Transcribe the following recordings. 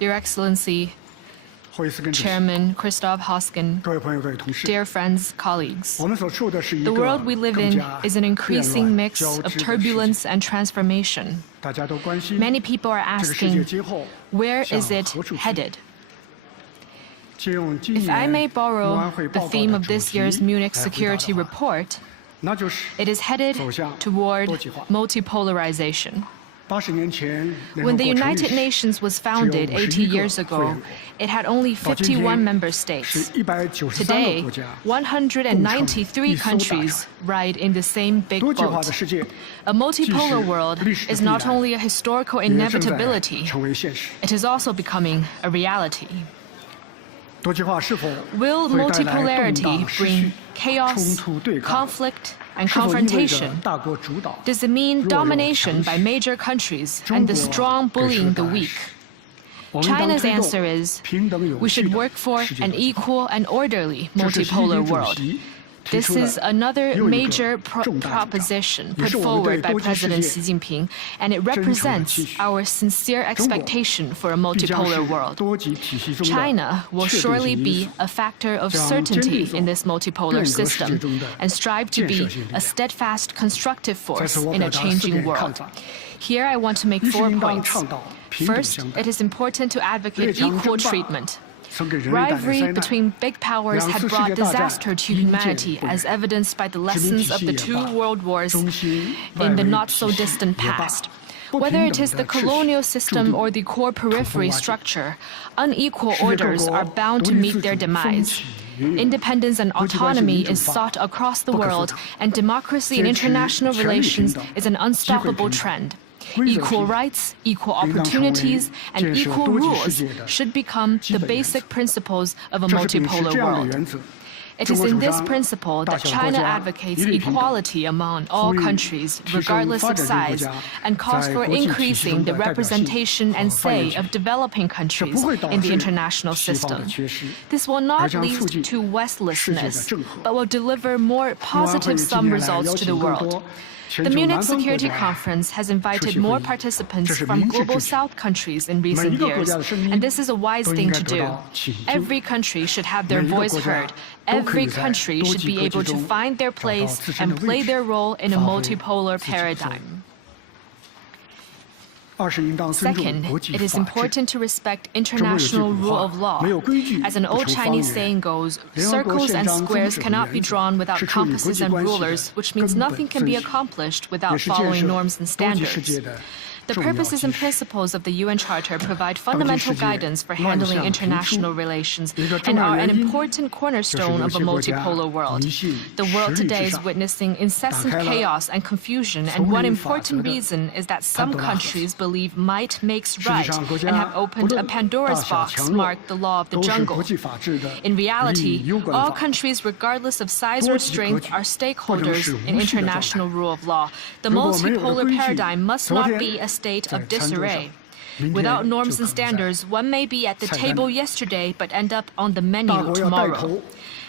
Your Excellency, Chairman Christoph Hoskin, dear friends, colleagues, the world we live in is an increasing mix of turbulence and transformation. Many people are asking, where is it headed? If I may borrow the theme of this year's Munich Security Report, it is headed toward multipolarization. When the United Nations was founded 80 years ago, it had only 51 member states. Today, 193 countries ride in the same big boat. A multipolar world is not only a historical inevitability, it is also becoming a reality. Will multipolarity bring chaos, conflict, and confrontation? Does it mean domination by major countries and the strong bullying the weak? China's answer is, we should work for an equal and orderly multipolar world. This is another major proposition put forward by President Xi Jinping, and it represents our sincere expectation for a multipolar world. China will surely be a factor of certainty in this multipolar system and strive to be a steadfast, constructive force in a changing world. Here I want to make 4 points. First, it is important to advocate equal treatment. Rivalry between big powers had brought disaster to humanity, as evidenced by the lessons of the 2 world wars in the not-so-distant past. Whether it is the colonial system or the core periphery structure, unequal orders are bound to meet their demise. Independence and autonomy is sought across the world, and democracy in international relations is an unstoppable trend. Equal rights, equal opportunities, and equal rules should become the basic principles of a multipolar world. It is in this principle that China advocates equality among all countries, regardless of size, and calls for increasing the representation and say of developing countries in the international system. This will not lead to Westlessness, but will deliver more positive sum results to the world. The Munich Security Conference has invited more participants from Global South countries in recent years, and this is a wise thing to do. Every country should have their voice heard. Every country should be able to find their place and play their role in a multipolar paradigm. Second, it is important to respect international rule of law. As an old Chinese saying goes, circles and squares cannot be drawn without compasses and rulers, which means nothing can be accomplished without following norms and standards. The purposes and principles of the UN Charter provide fundamental guidance for handling international relations and are an important cornerstone of a multipolar world. The world today is witnessing incessant chaos and confusion, and one important reason is that some countries believe might makes right and have opened a Pandora's box marked the law of the jungle. In reality, all countries, regardless of size or strength, are stakeholders in international rule of law. The multipolar paradigm must not be a state of disarray. Without norms and standards, one may be at the table yesterday but end up on the menu tomorrow.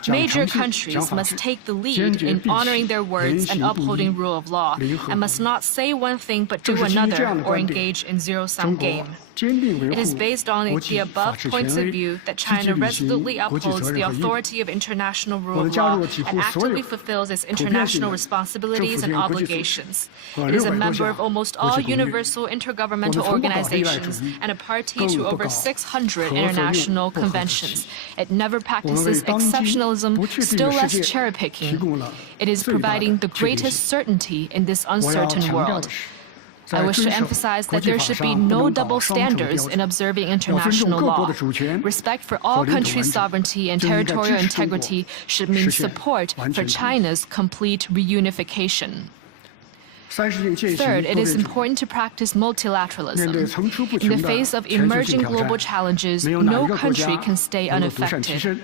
Major countries must take the lead in honoring their words and upholding rule of law, and must not say one thing but do another or engage in zero-sum game. It is based on the above points of view that China resolutely upholds the authority of international rule of law and actively fulfills its international responsibilities and obligations. It is a member of almost all universal intergovernmental organizations and a party to over 600 international conventions. It never practices exceptionalism, still less cherry-picking. It is providing the greatest certainty in this uncertain world. I wish to emphasize that there should be no double standards in observing international law. Respect for all countries' sovereignty and territorial integrity should mean support for China's complete reunification. Third, it is important to practice multilateralism. In the face of emerging global challenges, no country can stay unaffected.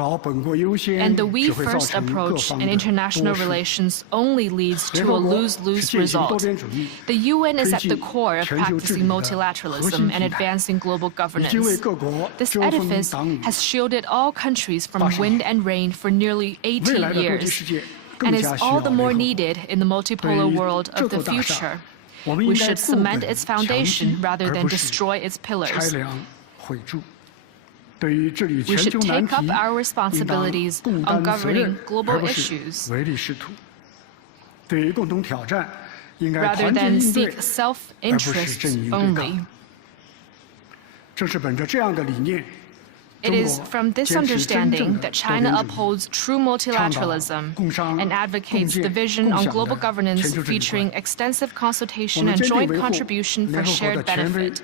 And the we-first approach in international relations only leads to a lose-lose result. The UN is at the core of practicing multilateralism and advancing global governance. This edifice has shielded all countries from wind and rain for nearly 80 years, and is all the more needed in the multipolar world of the future. We should cement its foundation rather than destroy its pillars. We should take up our responsibilities on governing global issues rather than seek self-interests only. It is from this understanding that China upholds true multilateralism and advocates the vision on global governance featuring extensive consultation and joint contribution for shared benefit.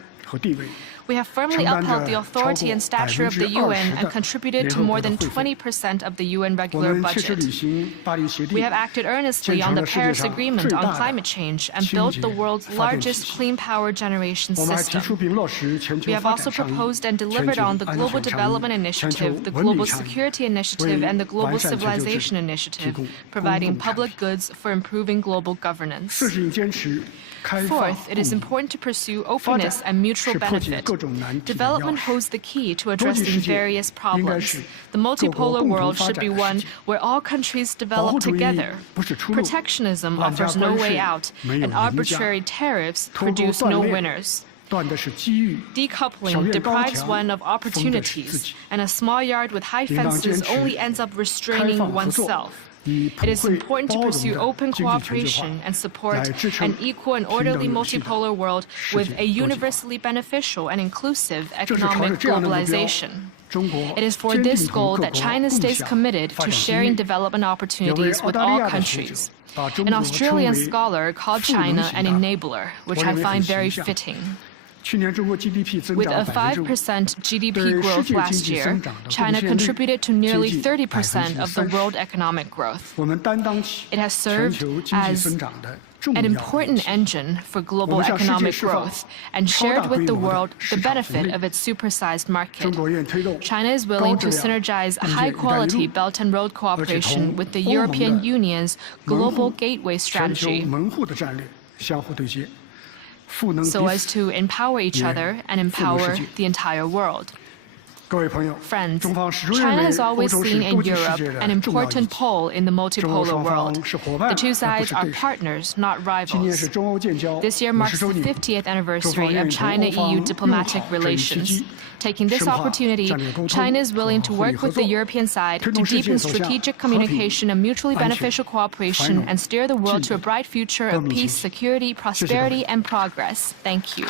We have firmly upheld the authority and stature of the UN and contributed to more than 20% of the UN regular budget. We have acted earnestly on the Paris Agreement on climate change and built the world's largest clean power generation system. We have also proposed and delivered on the Global Development Initiative, the Global Security Initiative, and the Global Civilization Initiative, providing public goods for improving global governance. Fourth, it is important to pursue openness and mutual benefit. Development holds the key to addressing various problems. The multipolar world should be one where all countries develop together. Protectionism offers no way out, and arbitrary tariffs produce no winners. Decoupling deprives one of opportunities, and a small yard with high fences only ends up restraining oneself. It is important to pursue open cooperation and support an equal and orderly multipolar world with a universally beneficial and inclusive economic globalization. It is for this goal that China stays committed to sharing development opportunities with all countries. An Australian scholar called China an enabler, which I find very fitting. With a 5% GDP growth last year, China contributed to nearly 30% of the world economic growth. It has served as an important engine for global economic growth and shared with the world the benefit of its supersized market. China is willing to synergize high-quality Belt and Road cooperation with the European Union's Global Gateway strategy, so as to empower each other and empower the entire world. Friends, China has always seen in Europe an important pole in the multipolar world. The two sides are partners, not rivals. This year marks the 50th anniversary of China-EU diplomatic relations. Taking this opportunity, China is willing to work with the European side to deepen strategic communication and mutually beneficial cooperation and steer the world to a bright future of peace, security, prosperity, and progress. Thank you.